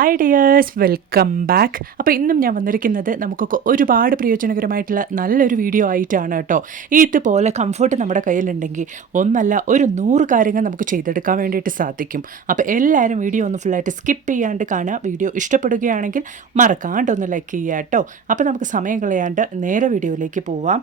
Hi dears, welcome back. അപ്പോൾ ഇന്നും ഞാൻ വന്നിരിക്കുന്നത് നമുക്കൊക്കെ ഒരുപാട് പ്രയോജനകരമായിട്ടുള്ള നല്ലൊരു വീഡിയോ ആയിട്ടാണ് കേട്ടോ. ഇതുപോലെ കംഫർട്ട് നമ്മുടെ കയ്യിലുണ്ടെങ്കിൽ ഒന്നല്ല ഒരു 100 കാര്യങ്ങൾ നമുക്ക് ചെയ്തെടുക്കാൻ വേണ്ടിയിട്ട് സാധിക്കും. അപ്പോൾ എല്ലാവരും വീഡിയോ ഒന്ന് ഫുള്ളായിട്ട് സ്കിപ്പ് ചെയ്യാണ്ട് കാണുക. വീഡിയോ ഇഷ്ടപ്പെടുകയാണെങ്കിൽ മറക്കാണ്ടൊന്ന് ലൈക്ക് ചെയ്യുക കേട്ടോ. അപ്പോൾ നമുക്ക് സമയം കളയാണ്ട് നേരെ വീഡിയോയിലേക്ക് പോവാം.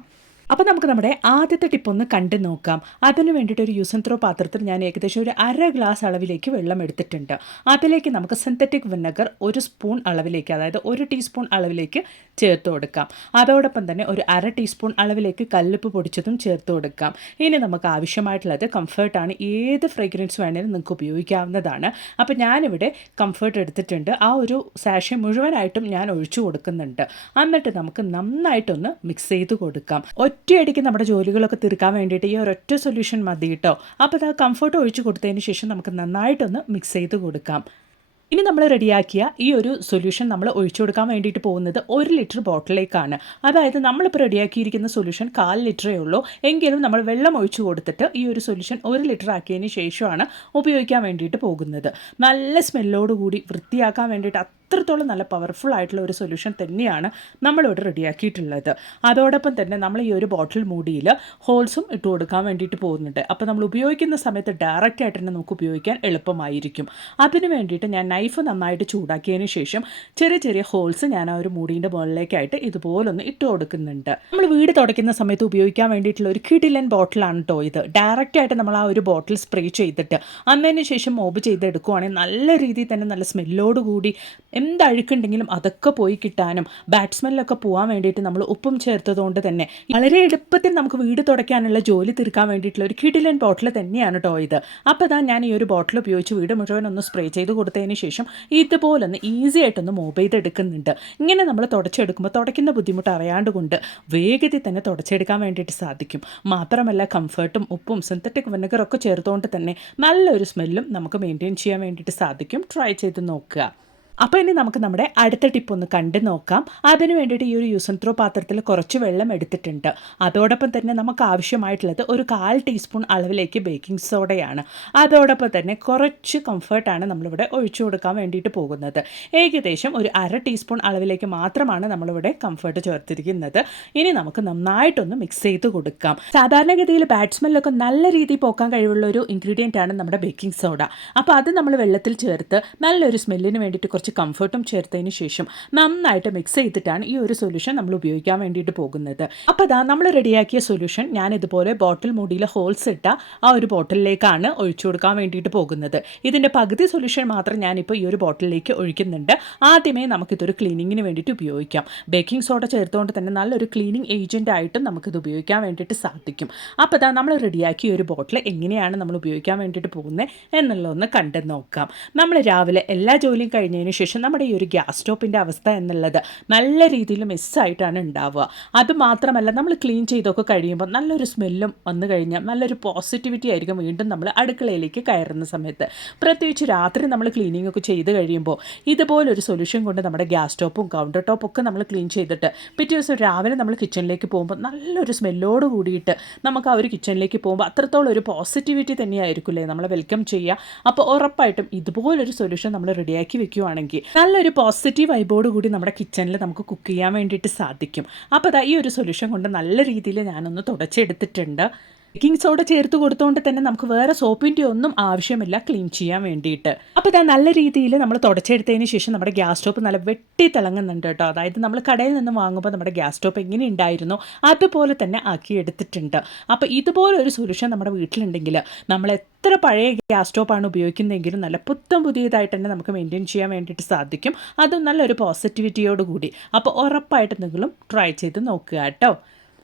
അപ്പോൾ നമുക്ക് നമ്മുടെ ആദ്യത്തെ ടിപ്പൊന്ന് കണ്ടു നോക്കാം. അതിന് വേണ്ടിയിട്ട് ഒരു യൂസ് ആൻഡ് ത്രോ പാത്രത്തിൽ ഞാൻ ഏകദേശം ഒരു 1/2 ഗ്ലാസ് അളവിലേക്ക് വെള്ളം എടുത്തിട്ടുണ്ട്. അതിലേക്ക് നമുക്ക് സിന്തറ്റിക് വിനെഗർ 1 സ്പൂൺ അളവിലേക്ക്, അതായത് 1 ടീസ്പൂൺ അളവിലേക്ക് ചേർത്ത് കൊടുക്കാം. അതോടൊപ്പം തന്നെ ഒരു 1/2 ടീസ്പൂൺ അളവിലേക്ക് കല്ലുപ്പ് പൊടിച്ചതും ചേർത്ത് കൊടുക്കാം. ഇനി നമുക്ക് ആവശ്യമായിട്ടുള്ളത് കംഫർട്ടാണ്. ഏത് ഫ്രേഗ്രൻസ് വേണമെങ്കിലും നിങ്ങൾക്ക് ഉപയോഗിക്കാവുന്നതാണ്. അപ്പോൾ ഞാനിവിടെ കംഫർട്ട് എടുത്തിട്ടുണ്ട്. ആ ഒരു സാഷെ മുഴുവനായിട്ടും ഞാൻ ഒഴിച്ചു കൊടുക്കുന്നുണ്ട്. എന്നിട്ട് നമുക്ക് നന്നായിട്ടൊന്ന് മിക്സ് ചെയ്ത് കൊടുക്കാം. ഒറ്റയടിക്ക് നമ്മുടെ ജോലികളൊക്കെ തീർക്കാൻ വേണ്ടിയിട്ട് ഈ ഒരൊറ്റ സൊല്യൂഷൻ മതി കേട്ടോ. അപ്പോൾ അത് കംഫർട്ട് ഒഴിച്ച് കൊടുത്തതിന് ശേഷം നമുക്ക് നന്നായിട്ടൊന്ന് മിക്സ് ചെയ്ത് കൊടുക്കാം. ഇനി നമ്മൾ റെഡിയാക്കിയ ഈ ഒരു സൊല്യൂഷൻ നമ്മൾ ഒഴിച്ചു കൊടുക്കാൻ വേണ്ടിയിട്ട് പോകുന്നത് 1 ലിറ്റർ ബോട്ടിലേക്കാണ്. അതായത് നമ്മളിപ്പോൾ റെഡിയാക്കിയിരിക്കുന്ന സൊല്യൂഷൻ 1/4 ലിറ്ററേ ഉള്ളൂ. എങ്കിലും നമ്മൾ വെള്ളം ഒഴിച്ചു കൊടുത്തിട്ട് ഈ ഒരു സൊല്യൂഷൻ 1 ലിറ്റർ ആക്കിയതിന് ശേഷമാണ് ഉപയോഗിക്കാൻ വേണ്ടിയിട്ട് പോകുന്നത്. നല്ല സ്മെല്ലോടുകൂടി വൃത്തിയാക്കാൻ വേണ്ടിയിട്ട് അത്രത്തോളം നല്ല പവർഫുൾ ആയിട്ടുള്ള ഒരു സൊല്യൂഷൻ തന്നെയാണ് നമ്മളിവിടെ റെഡിയാക്കിയിട്ടുള്ളത്. അതോടൊപ്പം തന്നെ നമ്മൾ ഈ ഒരു ബോട്ടിൽ മൂടിയിൽ ഹോൾസും ഇട്ട് കൊടുക്കാൻ വേണ്ടിയിട്ട് പോകുന്നുണ്ട്. അപ്പോൾ നമ്മൾ ഉപയോഗിക്കുന്ന സമയത്ത് ഡയറക്റ്റ് ആയിട്ട് തന്നെ നമുക്ക് ഉപയോഗിക്കാൻ എളുപ്പമായിരിക്കും. അതിന് വേണ്ടിയിട്ട് ഞാൻ നൈഫ് നന്നായിട്ട് ചൂടാക്കിയതിന് ശേഷം ചെറിയ ചെറിയ ഹോൾസ് ഞാൻ ആ ഒരു മൂടീൻ്റെ മുകളിലേക്കായിട്ട് ഇതുപോലൊന്ന് ഇട്ട് കൊടുക്കുന്നുണ്ട്. നമ്മൾ വീട് തുടയ്ക്കുന്ന സമയത്ത് ഉപയോഗിക്കാൻ വേണ്ടിയിട്ടുള്ള ഒരു കിടിലൻ ബോട്ടിലാണ് കേട്ടോ ഇത്. ഡയറക്റ്റ് ആയിട്ട് നമ്മൾ ആ ഒരു ബോട്ടിൽ സ്പ്രേ ചെയ്തിട്ട് അന്നതിന് ശേഷം മോബ് ചെയ്തെടുക്കുവാണെങ്കിൽ നല്ല രീതിയിൽ തന്നെ നല്ല സ്മെല്ലോട് കൂടി എന്തഴുക്കുണ്ടെങ്കിലും അതൊക്കെ പോയി കിട്ടാനും ബാഡ് സ്മെല്ലൊക്കെ പോകാൻ വേണ്ടിയിട്ട് നമ്മൾ ഉപ്പും ചേർത്തതുകൊണ്ട് തന്നെ വളരെ എളുപ്പത്തിൽ നമുക്ക് വീട് തുടയ്ക്കാനുള്ള ജോലി തീർക്കാൻ വേണ്ടിയിട്ടുള്ള ഒരു കിടിലൻ ബോട്ടിൽ തന്നെയാണ് കേട്ടോ ഇത്. അപ്പോൾ ഞാൻ ഈ ഒരു ബോട്ടിൽ ഉപയോഗിച്ച് വീട് മുഴുവൻ ഒന്ന് സ്പ്രേ ചെയ്ത് കൊടുത്തതിന് ശേഷം ഇതുപോലൊന്ന് ഈസി ആയിട്ടൊന്ന് മോബ് ചെയ്തെടുക്കുന്നുണ്ട്. ഇങ്ങനെ നമ്മൾ തുടച്ചെടുക്കുമ്പോൾ തുടയ്ക്കുന്ന ബുദ്ധിമുട്ട് അറിയാണ്ട് കൊണ്ട് വേഗത്തിൽ തന്നെ തുടച്ചെടുക്കാൻ വേണ്ടിയിട്ട് സാധിക്കും. മാത്രമല്ല കംഫർട്ടും ഉപ്പും സിന്തറ്റിക് വിനെഗറൊക്കെ ചേർത്തുകൊണ്ട് തന്നെ നല്ലൊരു സ്മെല്ലും നമുക്ക് മെയിൻറ്റെയിൻ ചെയ്യാൻ വേണ്ടിയിട്ട് സാധിക്കും. ട്രൈ ചെയ്ത് നോക്കുക. അപ്പോൾ ഇനി നമുക്ക് നമ്മുടെ അടുത്ത ടിപ്പ് ഒന്ന് കണ്ടു നോക്കാം. അതിന് വേണ്ടിയിട്ട് ഈ ഒരു യൂസ് ആൻഡ് ത്രോ പാത്രത്തിൽ കുറച്ച് വെള്ളം എടുത്തിട്ടുണ്ട്. അതോടൊപ്പം തന്നെ നമുക്ക് ആവശ്യമായിട്ടുള്ളത് ഒരു 1/4 ടീസ്പൂൺ അളവിലേക്ക് ബേക്കിംഗ് സോഡയാണ്. അതോടൊപ്പം തന്നെ കുറച്ച് കംഫർട്ടാണ് നമ്മളിവിടെ ഒഴിച്ചു കൊടുക്കാൻ വേണ്ടിയിട്ട് പോകുന്നത്. ഏകദേശം ഒരു 1/2 ടീസ്പൂൺ അളവിലേക്ക് മാത്രമാണ് നമ്മളിവിടെ കംഫർട്ട് ചേർത്തിരിക്കുന്നത്. ഇനി നമുക്ക് നന്നായിട്ടൊന്ന് മിക്സ് ചെയ്ത് കൊടുക്കാം. സാധാരണഗതിയിൽ ബാഡ് സ്മെല്ലൊക്കെ നല്ല രീതിയിൽ പോക്കാൻ കഴിവുള്ള ഒരു ഇൻഗ്രീഡിയൻ്റ് ആണ് നമ്മുടെ ബേക്കിംഗ് സോഡ. അപ്പോൾ അത് നമ്മൾ വെള്ളത്തിൽ ചേർത്ത് നല്ലൊരു സ്മെല്ലിന് വേണ്ടിയിട്ട് കുറച്ച് കംഫർട്ടും ചേർത്തതിന് ശേഷം നന്നായിട്ട് മിക്സ് ചെയ്തിട്ടാണ് ഈ ഒരു സൊല്യൂഷൻ നമ്മൾ ഉപയോഗിക്കാൻ വേണ്ടിയിട്ട് പോകുന്നത്. അപ്പോൾ നമ്മൾ റെഡിയാക്കിയ സൊല്യൂഷൻ ഞാൻ ഇതുപോലെ ബോട്ടിൽ മൂടിയിൽ ഹോൾസ് ഇട്ട ആ ഒരു ബോട്ടിലേക്കാണ് ഒഴിച്ചു കൊടുക്കാൻ വേണ്ടിയിട്ട് പോകുന്നത്. ഇതിൻ്റെ പകുതി സൊല്യൂഷൻ മാത്രം ഞാനിപ്പോൾ ഈ ഒരു ബോട്ടിലേക്ക് ഒഴിക്കുന്നുണ്ട്. ആദ്യമേ നമുക്കിതൊരു ക്ലീനിങ്ങിന് വേണ്ടിയിട്ട് ഉപയോഗിക്കാം. ബേക്കിംഗ് സോഡ ചേർത്തുകൊണ്ട് തന്നെ നല്ലൊരു ക്ലീനിങ് ഏജൻ്റ് ആയിട്ടും നമുക്കിത് ഉപയോഗിക്കാൻ വേണ്ടിയിട്ട് സാധിക്കും. അപ്പോൾ നമ്മൾ റെഡിയാക്കിയ ഒരു ബോട്ടിൽ എങ്ങനെയാണ് നമ്മൾ ഉപയോഗിക്കാൻ വേണ്ടിയിട്ട് പോകുന്നത് എന്നുള്ളതൊന്ന് കണ്ടു നോക്കാം. നമ്മൾ രാവിലെ എല്ലാ ജോലിയും കഴിഞ്ഞതിന് ശേഷം നമ്മുടെ ഈ ഒരു ഗ്യാസ് സ്റ്റോപ്പിൻ്റെ അവസ്ഥ എന്നുള്ളത് നല്ല രീതിയിൽ മിസ്സായിട്ടാണ് ഉണ്ടാവുക. അതുമാത്രമല്ല നമ്മൾ ക്ലീൻ ചെയ്തൊക്കെ കഴിയുമ്പോൾ നല്ലൊരു സ്മെല്ലും വന്നു കഴിഞ്ഞാൽ നല്ലൊരു പോസിറ്റിവിറ്റി ആയിരിക്കും വീണ്ടും നമ്മൾ അടുക്കളയിലേക്ക് കയറുന്ന സമയത്ത്. പ്രത്യേകിച്ച് രാത്രി നമ്മൾ ക്ലീനിങ് ഒക്കെ ചെയ്ത് കഴിയുമ്പോൾ ഇതുപോലൊരു സൊല്യൂഷൻ കൊണ്ട് നമ്മുടെ ഗ്യാസ് സ്റ്റോപ്പും കൗണ്ടർ ടോപ്പും ഒക്കെ നമ്മൾ ക്ലീൻ ചെയ്തിട്ട് പിറ്റേ ദിവസം രാവിലെ നമ്മൾ കിച്ചണിലേക്ക് പോകുമ്പോൾ നല്ലൊരു സ്മെല്ലോട് കൂടിയിട്ട് നമുക്ക് ആ ഒരു കിച്ചണിലേക്ക് പോകുമ്പോൾ അത്രത്തോളം ഒരു പോസിറ്റിവിറ്റി തന്നെയായിരിക്കില്ലേ നമ്മളെ വെൽക്കം ചെയ്യുക. അപ്പോൾ ഉറപ്പായിട്ടും ഇതുപോലൊരു സൊല്യൂഷൻ നമ്മൾ റെഡിയാക്കി വെക്കുകയാണെങ്കിൽ നല്ലൊരു പോസിറ്റീവ് വൈബോട് കൂടി നമ്മുടെ കിച്ചണിൽ നമുക്ക് കുക്ക് ചെയ്യാൻ വേണ്ടിയിട്ട് സാധിക്കും. അപ്പോൾ ഈ ഒരു സൊല്യൂഷൻ കൊണ്ട് നല്ല രീതിയിൽ ഞാനൊന്ന് തുടച്ചെടുത്തിട്ടുണ്ട്. ബേക്കിംഗ് സോഡ ചേർത്ത് കൊടുത്തുകൊണ്ട് തന്നെ നമുക്ക് വേറെ സോപ്പിൻ്റെ ഒന്നും ആവശ്യമില്ല ക്ലീൻ ചെയ്യാൻ വേണ്ടിയിട്ട്. അപ്പോൾ നല്ല രീതിയിൽ നമ്മൾ തുടച്ചെടുത്തതിന് ശേഷം നമ്മുടെ ഗ്യാസ് സ്റ്റോപ്പ് നല്ല വെട്ടി തിളങ്ങുന്നുണ്ട് കേട്ടോ. അതായത് നമ്മൾ കടയിൽ നിന്ന് വാങ്ങുമ്പോൾ നമ്മുടെ ഗ്യാസ് സ്റ്റോപ്പ് എങ്ങനെ ഉണ്ടായിരുന്നോ അതുപോലെ തന്നെ ആക്കിയെടുത്തിട്ടുണ്ട്. അപ്പോൾ ഇതുപോലൊരു സൊല്യൂഷൻ നമ്മുടെ വീട്ടിലുണ്ടെങ്കിൽ നമ്മൾ എത്ര പഴയ ഗ്യാസ് സ്റ്റോപ്പാണ് ഉപയോഗിക്കുന്നതെങ്കിലും നല്ല പുത്തം പുതിയതായിട്ട് തന്നെ നമുക്ക് മെയിൻറ്റെയിൻ ചെയ്യാൻ വേണ്ടിയിട്ട് സാധിക്കും. അതും നല്ലൊരു പോസിറ്റിവിറ്റിയോട് കൂടി. അപ്പോൾ ഉറപ്പായിട്ട് നിങ്ങളും ട്രൈ ചെയ്ത് നോക്കുക കേട്ടോ.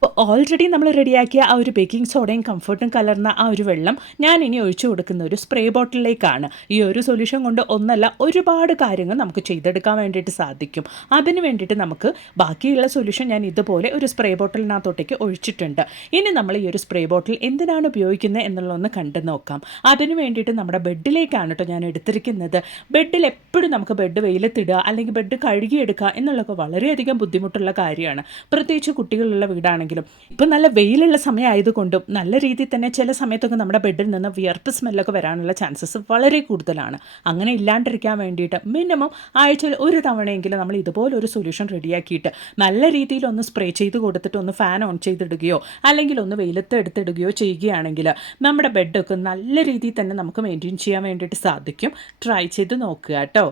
അപ്പോൾ ഓൾറെഡി നമ്മൾ റെഡിയാക്കിയ ആ ഒരു ബേക്കിംഗ് സോഡയും കംഫർട്ടും കലർന്ന ആ ഒരു വെള്ളം ഞാൻ ഇനി ഒഴിച്ചു കൊടുക്കുന്ന ഒരു സ്പ്രേ ബോട്ടിലേക്കാണ്. ഈ ഒരു സൊല്യൂഷൻ കൊണ്ട് ഒന്നല്ല ഒരുപാട് കാര്യങ്ങൾ നമുക്ക് ചെയ്തെടുക്കാൻ വേണ്ടിയിട്ട് സാധിക്കും. അതിന് വേണ്ടിയിട്ട് നമുക്ക് ബാക്കിയുള്ള സൊല്യൂഷൻ ഞാൻ ഇതുപോലെ ഒരു സ്പ്രേ ബോട്ടിലിനകത്തോട്ടേക്ക് ഒഴിച്ചിട്ടുണ്ട്. ഇനി നമ്മൾ ഈ ഒരു സ്പ്രേ ബോട്ടിൽ എന്തിനാണ് ഉപയോഗിക്കുന്നത് എന്നുള്ളതൊന്ന് കണ്ടു നോക്കാം. അതിന് വേണ്ടിയിട്ട് നമ്മുടെ ബെഡിലേക്കാണ് കേട്ടോ ഞാൻ എടുത്തിരിക്കുന്നത്. ബെഡിൽ എപ്പോഴും നമുക്ക് ബെഡ് വെയിലത്തിടുക അല്ലെങ്കിൽ ബെഡ് കഴുകിയെടുക്കുക എന്നുള്ളതൊക്കെ വളരെയധികം ബുദ്ധിമുട്ടുള്ള കാര്യമാണ്. പ്രത്യേകിച്ച് കുട്ടികളുള്ള വീടാണെങ്കിൽ ആണെങ്കിലും ഇപ്പം നല്ല വെയിലുള്ള സമയമായതുകൊണ്ടും നല്ല രീതിയിൽ തന്നെ ചില സമയത്തൊക്കെ നമ്മുടെ ബെഡിൽ നിന്ന് വിയർപ്പ് സ്മെല്ലൊക്കെ വരാനുള്ള ചാൻസസ് വളരെ കൂടുതലാണ്. അങ്ങനെ ഇല്ലാണ്ടിരിക്കാൻ വേണ്ടിയിട്ട് മിനിമം ആഴ്ചയിൽ ഒരു തവണയെങ്കിലും നമ്മൾ ഇതുപോലൊരു സൊല്യൂഷൻ റെഡിയാക്കിയിട്ട് നല്ല രീതിയിൽ ഒന്ന് സ്പ്രേ ചെയ്ത് കൊടുത്തിട്ട് ഒന്ന് ഫാൻ ഓൺ ചെയ്തിടുകയോ അല്ലെങ്കിൽ ഒന്ന് വെയിലത്ത് എടുത്തിടുകയോ ചെയ്യുകയാണെങ്കിൽ നമ്മുടെ ബെഡൊക്കെ നല്ല രീതിയിൽ തന്നെ നമുക്ക് മെയിൻറ്റെയിൻ ചെയ്യാൻ വേണ്ടിയിട്ട് സാധിക്കും. ട്രൈ ചെയ്ത് നോക്കുക കേട്ടോ.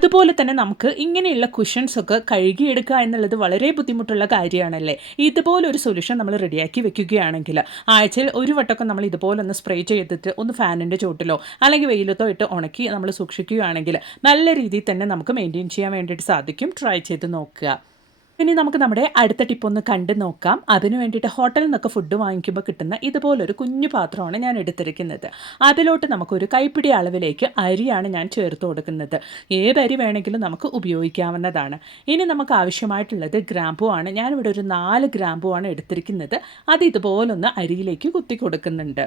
അതുപോലെ തന്നെ നമുക്ക് ഇങ്ങനെയുള്ള കുഷൻസൊക്കെ കഴുകിയെടുക്കുക എന്നുള്ളത് വളരെ ബുദ്ധിമുട്ടുള്ള കാര്യമാണല്ലേ. ഇതുപോലൊരു സൊല്യൂഷൻ നമ്മൾ റെഡിയാക്കി വെക്കുകയാണെങ്കിൽ ആഴ്ചയിൽ ഒരു വട്ടമൊക്കെ നമ്മൾ ഇതുപോലൊന്ന് സ്പ്രേ ചെയ്തിട്ട് ഒന്ന് ഫാനിൻ്റെ ചോട്ടിലോ അല്ലെങ്കിൽ വെയിലത്തോ ഇട്ട് ഉണക്കി നമ്മൾ സൂക്ഷിക്കുകയാണെങ്കിൽ നല്ല രീതിയിൽ തന്നെ നമുക്ക് മെയിൻറ്റെയിൻ ചെയ്യാൻ വേണ്ടിയിട്ട് സാധിക്കും. ട്രൈ ചെയ്ത് നോക്കുക. ഇനി നമുക്ക് നമ്മുടെ അടുത്ത ടിപ്പ് ഒന്ന് കണ്ടു നോക്കാം. അതിന് വേണ്ടിയിട്ട് ഹോട്ടലിൽ നിന്നൊക്കെ ഫുഡ് വാങ്ങിക്കുമ്പോൾ കിട്ടുന്ന ഇതുപോലൊരു കുഞ്ഞു പാത്രമാണ് ഞാൻ എടുത്തിരിക്കുന്നത്. അതിലോട്ട് നമുക്കൊരു കൈപ്പിടി അളവിലേക്ക് അരിയാണ് ഞാൻ ചേർത്ത് കൊടുക്കുന്നത്. ഏതരി വേണമെങ്കിലും നമുക്ക് ഉപയോഗിക്കാവുന്നതാണ്. ഇനി നമുക്ക് ആവശ്യമായിട്ടുള്ളത് ഗ്രാമ്പൂ ആണ്. ഞാനിവിടെ ഒരു 4 ഗ്രാമ്പൂ ആണ് എടുത്തിരിക്കുന്നത്. അത് ഇതുപോലൊന്ന് അരിയിലേക്ക് കുത്തി കൊടുക്കുന്നുണ്ട്.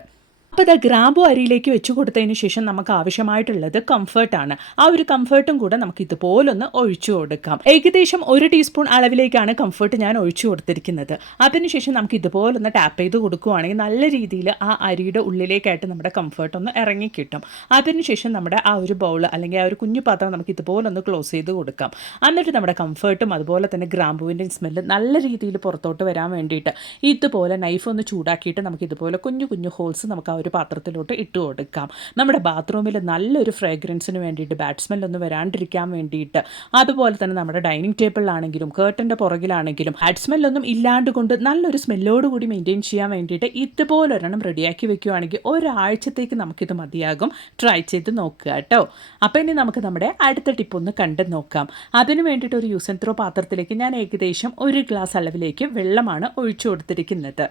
അപ്പോൾ അത് ഗ്രാമ്പൂ അരിയിലേക്ക് വെച്ച് കൊടുത്തതിന് ശേഷം നമുക്ക് ആവശ്യമായിട്ടുള്ളത് കംഫർട്ടാണ്. ആ ഒരു കംഫർട്ടും കൂടെ നമുക്ക് ഇതുപോലൊന്ന് ഒഴിച്ചു കൊടുക്കാം. ഏകദേശം 1 ടീസ്പൂൺ അളവിലേക്കാണ് കംഫർട്ട് ഞാൻ ഒഴിച്ചു കൊടുത്തിരിക്കുന്നത്. അതിനുശേഷം നമുക്ക് ഇതുപോലൊന്ന് ടാപ്പ് ചെയ്ത് കൊടുക്കുകയാണെങ്കിൽ നല്ല രീതിയിൽ ആ അരിയുടെ ഉള്ളിലേക്കായിട്ട് നമ്മുടെ കംഫർട്ട് ഒന്ന് ഇറങ്ങിക്കിട്ടും. അതിനുശേഷം നമ്മുടെ ആ ഒരു ബൗൾ അല്ലെങ്കിൽ ആ ഒരു കുഞ്ഞു പാത്രം നമുക്ക് ഇതുപോലൊന്ന് ക്ലോസ് ചെയ്ത് കൊടുക്കാം. എന്നിട്ട് നമ്മുടെ കംഫർട്ടും അതുപോലെ തന്നെ ഗ്രാമ്പൂവിൻ്റെ സ്മെല്ല് നല്ല രീതിയിൽ പുറത്തോട്ട് വരാൻ വേണ്ടിയിട്ട് ഇതുപോലെ നൈഫ് ഒന്ന് ചൂടാക്കിയിട്ട് നമുക്ക് ഇതുപോലെ കുഞ്ഞു കുഞ്ഞു ഹോൾസ് നമുക്ക് ആ ഒരു പാത്രത്തിലോട്ട് ഇട്ട് കൊടുക്കാം. നമ്മുടെ ബാത്റൂമിൽ നല്ലൊരു ഫ്രേഗ്രൻസിന് വേണ്ടിയിട്ട്, ബാഡ് സ്മെല്ലൊന്നും വരാണ്ടിരിക്കാൻ വേണ്ടിയിട്ട്, അതുപോലെ തന്നെ നമ്മുടെ ഡൈനിങ് ടേബിളിലാണെങ്കിലും കേർട്ടൻ്റെ പുറകിലാണെങ്കിലും ബാഡ് സ്മെല്ലൊന്നും ഇല്ലാണ്ട് കൊണ്ട് നല്ലൊരു സ്മെല്ലോട് കൂടി മെയിൻറ്റെയിൻ ചെയ്യാൻ വേണ്ടിയിട്ട് ഇതുപോലൊരെണ്ണം റെഡിയാക്കി വെക്കുകയാണെങ്കിൽ ഒരാഴ്ചത്തേക്ക് നമുക്കിത് മതിയാകും. ട്രൈ ചെയ്ത് നോക്കുക കേട്ടോ. അപ്പോൾ ഇനി നമുക്ക് നമ്മുടെ അടുത്ത ടിപ്പ് ഒന്ന് കണ്ടു നോക്കാം. അതിന് വേണ്ടിയിട്ട് ഒരു യൂസ് ആൻഡ് ത്രോ പാത്രത്തിലേക്ക് ഞാൻ ഏകദേശം 1 ഗ്ലാസ് അളവിലേക്ക് വെള്ളമാണ് ഒഴിച്ചു കൊടുത്തിരിക്കുന്നത്.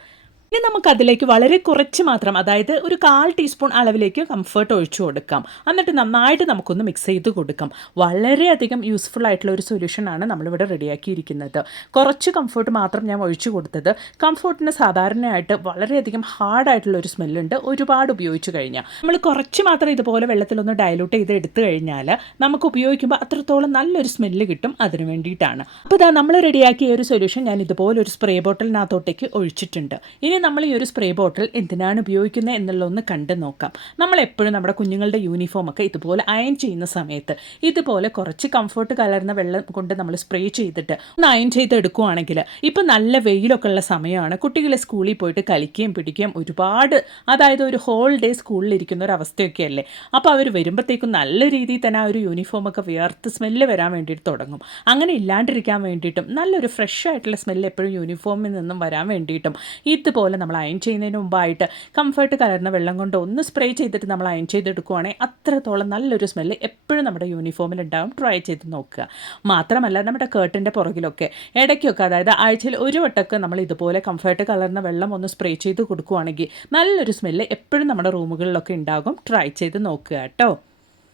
ഇനി നമുക്കതിലേക്ക് വളരെ കുറച്ച് മാത്രം, അതായത് ഒരു 1/4 ടീസ്പൂൺ അളവിലേക്ക് കംഫർട്ട് ഒഴിച്ചു കൊടുക്കാം. എന്നിട്ട് നന്നായിട്ട് നമുക്കൊന്ന് മിക്സ് ചെയ്ത് കൊടുക്കാം. വളരെയധികം യൂസ്ഫുൾ ആയിട്ടുള്ള ഒരു സൊല്യൂഷനാണ് നമ്മളിവിടെ റെഡിയാക്കിയിരിക്കുന്നത്. കുറച്ച് കംഫർട്ട് മാത്രം ഞാൻ ഒഴിച്ചു കൊടുത്തത്. കംഫർട്ടിന് സാധാരണയായിട്ട് വളരെയധികം ഹാർഡായിട്ടുള്ള ഒരു സ്മെല്ലുണ്ട് ഒരുപാട് ഉപയോഗിച്ച് കഴിഞ്ഞാൽ. നമ്മൾ കുറച്ച് മാത്രം ഇതുപോലെ വെള്ളത്തിലൊന്ന് ഡയലൂട്ട് ചെയ്ത് എടുത്തു കഴിഞ്ഞാൽ നമുക്ക് ഉപയോഗിക്കുമ്പോൾ അത്രത്തോളം നല്ലൊരു സ്മെല്ല് കിട്ടും. അതിന് വേണ്ടിയിട്ടാണ്. അപ്പോൾ ഇതാ നമ്മൾ റെഡിയാക്കിയ ഒരു സൊല്യൂഷൻ ഞാൻ ഇതുപോലെ ഒരു സ്പ്രേ ബോട്ടിലിനകത്തോട്ടേക്ക് ഒഴിച്ചിട്ടുണ്ട്. ഇനി നമ്മൾ ഈ ഒരു സ്പ്രേ ബോട്ടിൽ എന്തിനാണ് ഉപയോഗിക്കുന്നത് എന്നുള്ളതൊന്ന് കണ്ടു നോക്കാം. നമ്മളെപ്പോഴും നമ്മുടെ കുഞ്ഞുങ്ങളുടെ യൂണിഫോമൊക്കെ ഇതുപോലെ അയൺ ചെയ്യുന്ന സമയത്ത് ഇതുപോലെ കുറച്ച് കംഫർട്ട് കലർന്ന വെള്ളം കൊണ്ട് നമ്മൾ സ്പ്രേ ചെയ്തിട്ട് ഒന്ന് അയൺ ചെയ്തെടുക്കുകയാണെങ്കിൽ ഇപ്പം നല്ല വെയിലൊക്കെ ഉള്ള സമയമാണ്. കുട്ടികളെ സ്കൂളിൽ പോയിട്ട് കളിക്കുകയും പിടിക്കുകയും ഒരുപാട്, അതായത് ഒരു ഹോൾ ഡേ സ്കൂളിലിരിക്കുന്ന ഒരു അവസ്ഥയൊക്കെ അല്ലേ. അപ്പോൾ അവർ വരുമ്പോഴത്തേക്കും നല്ല രീതിയിൽ തന്നെ ആ ഒരു യൂണിഫോമൊക്കെ വിയർത്ത് സ്മെല്ല് വരാൻ വേണ്ടിയിട്ട് തുടങ്ങും. അങ്ങനെ ഇല്ലാണ്ടിരിക്കാൻ വേണ്ടിയിട്ടും നല്ലൊരു ഫ്രഷ് ആയിട്ടുള്ള സ്മെല്ല് എപ്പോഴും യൂണിഫോമിൽ നിന്നും വരാൻ വേണ്ടിയിട്ടും ഇതുപോലെ നമ്മൾ അയൺ ചെയ്യുന്നതിന് മുമ്പായിട്ട് കംഫർട്ട് കലർന്ന വെള്ളം കൊണ്ട് ഒന്ന് സ്പ്രേ ചെയ്തിട്ട് നമ്മൾ അയൺ ചെയ്തെടുക്കുകയാണെങ്കിൽ അത്രത്തോളം നല്ലൊരു സ്മെല്ല് എപ്പോഴും നമ്മുടെ യൂണിഫോമിൽ ഉണ്ടാകും. ട്രൈ ചെയ്ത് നോക്കുക. മാത്രമല്ല നമ്മുടെ കേർട്ടൻ്റെ പുറകിലൊക്കെ ഇടയ്ക്കൊക്കെ, അതായത് ആഴ്ചയിൽ ഒരു വട്ടമൊക്കെ നമ്മൾ ഇതുപോലെ കംഫർട്ട് കലർന്ന വെള്ളം ഒന്ന് സ്പ്രേ ചെയ്ത് കൊടുക്കുകയാണെങ്കിൽ നല്ലൊരു സ്മെല്ല് എപ്പോഴും നമ്മുടെ റൂമുകളിലൊക്കെ ഉണ്ടാകും. ട്രൈ ചെയ്ത് നോക്കുക കേട്ടോ.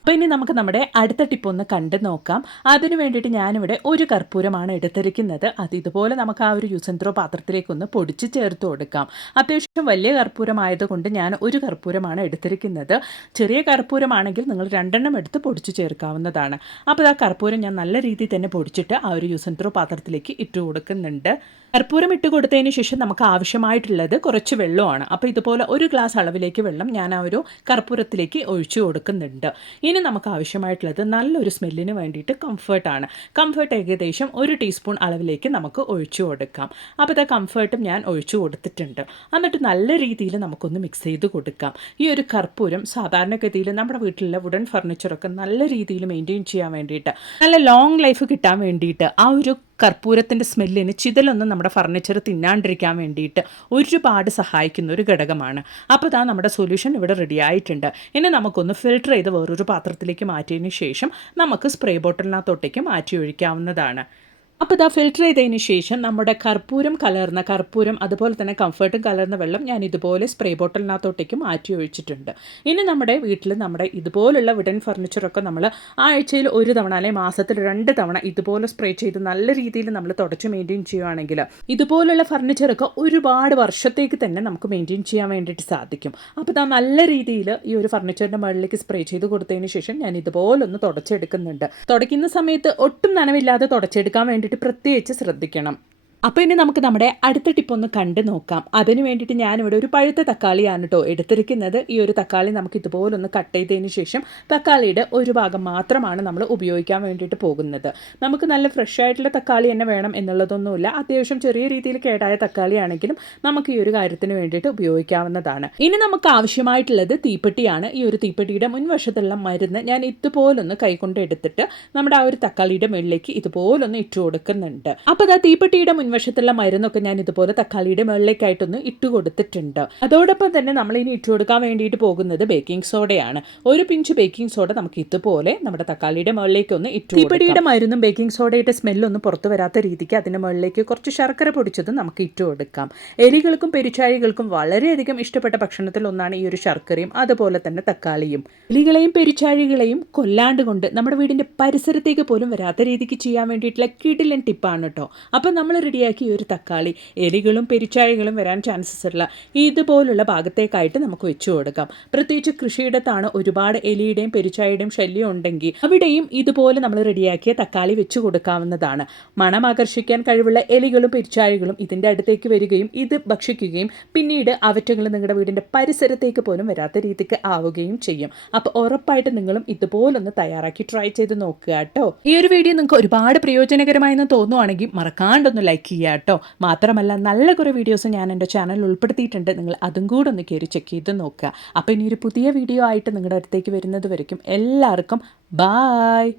അപ്പോൾ ഇനി നമുക്ക് നമ്മുടെ അടുത്ത ടിപ്പ് ഒന്ന് കണ്ടു നോക്കാം. അതിന് വേണ്ടിയിട്ട് ഞാനിവിടെ 1 കർപ്പൂരമാണ് എടുത്തിരിക്കുന്നത്. അത് ഇതുപോലെ നമുക്ക് ആ ഒരു യൂസ് ആൻഡ് ത്രോ പാത്രത്തിലേക്കൊന്ന് പൊടിച്ച് ചേർത്ത് കൊടുക്കാം. അത്യാവശ്യം വലിയ കർപ്പൂരമായതുകൊണ്ട് ഞാൻ 1 കർപ്പൂരമാണ് എടുത്തിരിക്കുന്നത്. ചെറിയ കർപ്പൂരമാണെങ്കിൽ നിങ്ങൾ 2 എടുത്ത് പൊടിച്ച് ചേർക്കാവുന്നതാണ്. അപ്പോൾ ആ കർപ്പൂരം ഞാൻ നല്ല രീതിയിൽ തന്നെ പൊടിച്ചിട്ട് ആ ഒരു യൂസ് ആൻഡ് ത്രോ പാത്രത്തിലേക്ക് ഇട്ട് കൊടുക്കുന്നുണ്ട്. കർപ്പൂരം ഇട്ട് കൊടുത്തതിന് ശേഷം നമുക്ക് ആവശ്യമായിട്ടുള്ളത് കുറച്ച് വെള്ളമാണ്. അപ്പോൾ ഇതുപോലെ 1 ഗ്ലാസ് അളവിലേക്ക് വെള്ളം ഞാൻ ആ ഒരു കർപ്പൂരത്തിലേക്ക് ഒഴിച്ചു കൊടുക്കുന്നുണ്ട്. ഇനി നമുക്ക് ആവശ്യമായിട്ടുള്ളത് നല്ലൊരു സ്മെല്ലിന് വേണ്ടിയിട്ട് കംഫർട്ടാണ്. കംഫർട്ട് ഏകദേശം 1 ടീസ്പൂൺ അളവിലേക്ക് നമുക്ക് ഒഴിച്ചു കൊടുക്കാം. അപ്പോൾ ഇത് കംഫർട്ടും ഞാൻ ഒഴിച്ചു കൊടുത്തിട്ടുണ്ട്. എന്നിട്ട് നല്ല രീതിയിൽ നമുക്കൊന്ന് മിക്സ് ചെയ്ത് കൊടുക്കാം. ഈ ഒരു കർപ്പൂരം സാധാരണഗതിയിൽ നമ്മുടെ വീട്ടിലെ വുഡൻ ഫർണിച്ചറൊക്കെ നല്ല രീതിയിൽ മെയിൻറ്റെയിൻ ചെയ്യാൻ വേണ്ടിയിട്ട്, നല്ല ലോങ് ലൈഫ് കിട്ടാൻ വേണ്ടിയിട്ട് ആ ഒരു കർപ്പൂരത്തിൻ്റെ സ്മെല്ലിന് ചിതലൊന്നും നമ്മുടെ ഫർണിച്ചർ തിന്നാണ്ടിരിക്കാൻ വേണ്ടിയിട്ട് ഒരുപാട് സഹായിക്കുന്ന ഒരു ഘടകമാണ്. അപ്പോൾ ഇതാ നമ്മുടെ സൊല്യൂഷൻ ഇവിടെ റെഡി ആയിട്ടുണ്ട്. ഇനി നമുക്കൊന്ന് ഫിൽട്ടർ ചെയ്ത് വേറൊരു പാത്രത്തിലേക്ക് മാറ്റിയതിന് ശേഷം നമുക്ക് സ്പ്രേ ബോട്ടിലിനകത്തോട്ടേക്ക് മാറ്റി ഒഴിക്കാവുന്നതാണ്. അപ്പോൾ ഇതാ ഫിൽട്ടർ ചെയ്തതിന് ശേഷം നമ്മുടെ കർപ്പൂരം അതുപോലെ തന്നെ കംഫർട്ടും കലർന്ന വെള്ളം ഞാൻ ഇതുപോലെ സ്പ്രേ ബോട്ടിലിനകത്തോട്ടേക്ക് മാറ്റി ഒഴിച്ചിട്ടുണ്ട്. ഇനി നമ്മുടെ വീട്ടിൽ നമ്മുടെ ഇതുപോലുള്ള വുഡൻ ഫർണിച്ചറൊക്കെ നമ്മൾ ആഴ്ചയിൽ 1 തവണ അല്ലെങ്കിൽ മാസത്തിൽ 2 തവണ ഇതുപോലെ സ്പ്രേ ചെയ്ത് നല്ല രീതിയിൽ നമ്മൾ തുടച്ച് മെയിൻറ്റെയിൻ ചെയ്യുകയാണെങ്കിൽ ഇതുപോലുള്ള ഫർണിച്ചറൊക്കെ ഒരുപാട് വർഷത്തേക്ക് തന്നെ നമുക്ക് മെയിൻറ്റെയിൻ ചെയ്യാൻ വേണ്ടിയിട്ട് സാധിക്കും. അപ്പോൾ ഇതാ നല്ല രീതിയിൽ ഈ ഒരു ഫർണിച്ചറിൻ്റെ മുകളിലേക്ക് സ്പ്രേ ചെയ്ത് കൊടുത്തതിന് ശേഷം ഞാൻ ഇതുപോലൊന്ന് തുടച്ചെടുക്കുന്നുണ്ട്. തുടയ്ക്കുന്ന സമയത്ത് ഒട്ടും നനവില്ലാതെ തുടച്ചെടുക്കാൻ വേണ്ടി പ്രത്യേകിച്ച് ശ്രദ്ധിക്കണം. അപ്പോൾ ഇനി നമുക്ക് നമ്മുടെ അടുത്ത ടിപ്പ് ഒന്ന് കണ്ടു നോക്കാം. അതിന് വേണ്ടിയിട്ട് ഞാനിവിടെ ഒരു പഴുത്ത തക്കാളിയാണ് കേട്ടോ എടുത്തിരിക്കുന്നത്. ഈ ഒരു തക്കാളി നമുക്ക് ഇതുപോലൊന്ന് കട്ട് ചെയ്തതിന് ശേഷം തക്കാളിയുടെ ഒരു ഭാഗം മാത്രമാണ് നമ്മൾ ഉപയോഗിക്കാൻ വേണ്ടിയിട്ട് പോകുന്നത്. നമുക്ക് നല്ല ഫ്രഷ് ആയിട്ടുള്ള തക്കാളി തന്നെ വേണം എന്നുള്ളതൊന്നുമില്ല. അത്യാവശ്യം ചെറിയ രീതിയിൽ കേടായ തക്കാളിയാണെങ്കിലും നമുക്ക് ഈ ഒരു കാര്യത്തിന് വേണ്ടിയിട്ട് ഉപയോഗിക്കാവുന്നതാണ്. ഇനി നമുക്ക് ആവശ്യമായിട്ടുള്ളത് തീപ്പെട്ടിയാണ്. ഈ ഒരു തീപ്പെട്ടിയുടെ മുൻവശത്തുള്ള മരുന്ന് ഞാൻ ഇതുപോലൊന്ന് കൈകൊണ്ട് എടുത്തിട്ട് നമ്മുടെ ആ ഒരു തക്കാളിയുടെ മുകളിലേക്ക് ഇതുപോലൊന്ന് ഇട്ട് കൊടുക്കുന്നുണ്ട്. അപ്പോൾ ആ തീപ്പെട്ടിയുടെ വശത്തുള്ള മരുന്നൊക്കെ ഞാൻ ഇതുപോലെ തക്കാളിയുടെ മുകളിലേക്കായിട്ടൊന്ന് ഇട്ട് കൊടുത്തിട്ടുണ്ട്. അതോടൊപ്പം തന്നെ നമ്മൾ ഇനി ഇട്ട് കൊടുക്കാൻ വേണ്ടിയിട്ട് പോകുന്നത് ബേക്കിംഗ് സോഡയാണ്. ഒരു പിഞ്ച് ബേക്കിംഗ് സോഡ നമുക്ക് ഇതുപോലെ നമ്മുടെ തക്കാളിയുടെ മുകളിലേക്ക് ഒന്ന് ഇട്ട് തീപ്പെട്ടിയുടെ മരുന്നും ബേക്കിംഗ് സോഡയുടെ സ്മെല്ലൊന്നും പുറത്തു വരാത്ത രീതിക്ക് അതിൻ്റെ മുകളിലേക്ക് കുറച്ച് ശർക്കര പൊടിച്ചതും നമുക്ക് ഇട്ട് കൊടുക്കാം. എലികൾക്കും പെരിച്ചാഴികൾക്കും വളരെയധികം ഇഷ്ടപ്പെട്ട ഭക്ഷണത്തിൽ ഒന്നാണ് ഈ ഒരു ശർക്കരയും അതുപോലെ തന്നെ തക്കാളിയും. എലികളെയും പെരിച്ചാഴികളെയും കൊല്ലാണ്ട് കൊണ്ട് നമ്മുടെ വീടിൻ്റെ പരിസരത്തേക്ക് പോലും വരാത്ത രീതിക്ക് ചെയ്യാൻ വേണ്ടിയിട്ടുള്ള കിടിലൻ ടിപ്പാണ് കേട്ടോ. അപ്പം നമ്മൾ റെഡിയാക്കി ഒരു തക്കാളി എലികളും പെരിച്ചാഴികളും വരാൻ ചാൻസസ് ഉള്ള ഇതുപോലുള്ള ഭാഗത്തേക്കായിട്ട് നമുക്ക് വെച്ചു കൊടുക്കാം. പ്രത്യേകിച്ച് കൃഷിയിടത്താണ് ഒരുപാട് എലിയുടെയും പെരിച്ചാഴിയുടെയും ശല്യം ഉണ്ടെങ്കിൽ അവിടെയും ഇതുപോലെ നമ്മൾ റെഡിയാക്കിയ തക്കാളി വെച്ചു കൊടുക്കാവുന്നതാണ്. മണം ആകർഷിക്കാൻ കഴിവുള്ള എലികളും പെരിച്ചാഴികളും ഇതിൻ്റെ അടുത്തേക്ക് വരികയും ഇത് ഭക്ഷിക്കുകയും പിന്നീട് അവറ്റകൾ നിങ്ങളുടെ വീടിൻ്റെ പരിസരത്തേക്ക് പോലും വരാത്ത രീതിക്ക് ആവുകയും ചെയ്യും. അപ്പോൾ ഉറപ്പായിട്ട് നിങ്ങളും ഇതുപോലൊന്ന് തയ്യാറാക്കി ട്രൈ ചെയ്ത് നോക്കുക കേട്ടോ. ഈ ഒരു വീഡിയോ നിങ്ങൾക്ക് ഒരുപാട് പ്രയോജനകരമായെന്ന് തോന്നുവാണെങ്കിൽ മറക്കാണ്ടൊന്ന് ലൈക്ക് ചെയ്യുക കേട്ടോ. മാത്രമല്ല നല്ല കുറേ വീഡിയോസ് ഞാൻ എൻ്റെ ചാനലിൽ ഉൾപ്പെടുത്തിയിട്ടുണ്ട്. നിങ്ങൾ അതും കൂടെ ഒന്ന് കയറി ചെക്ക് ചെയ്ത് നോക്കുക. അപ്പോൾ ഇനി ഒരു പുതിയ വീഡിയോ ആയിട്ട് നിങ്ങളുടെ അടുത്തേക്ക് വരുന്നത് വരയ്ക്കും എല്ലാവർക്കും ബായ്.